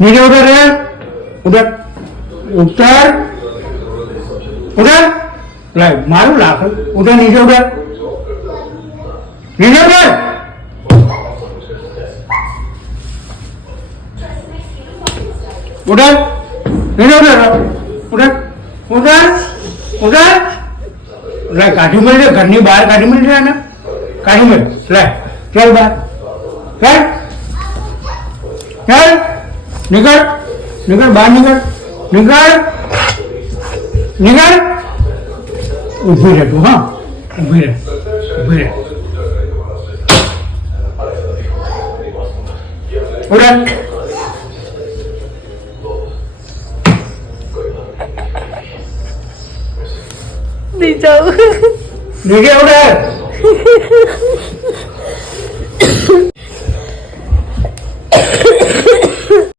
नीचे उधर रे उधर उधर उधर लाइ मारू लाख उधर नीचे उधर नीचे उधर उधर नीचे उधर उधर उधर उधर लाइ काठी मिल रही घर बाहर काठी मिल रही है ना काठी मिल लाइ चल बाहर चल चल निकल निकल बाहर निकल निकल निकल उभी रह तू हाँ उभी रह उभी रह उधर नहीं जाओ नीचे उधर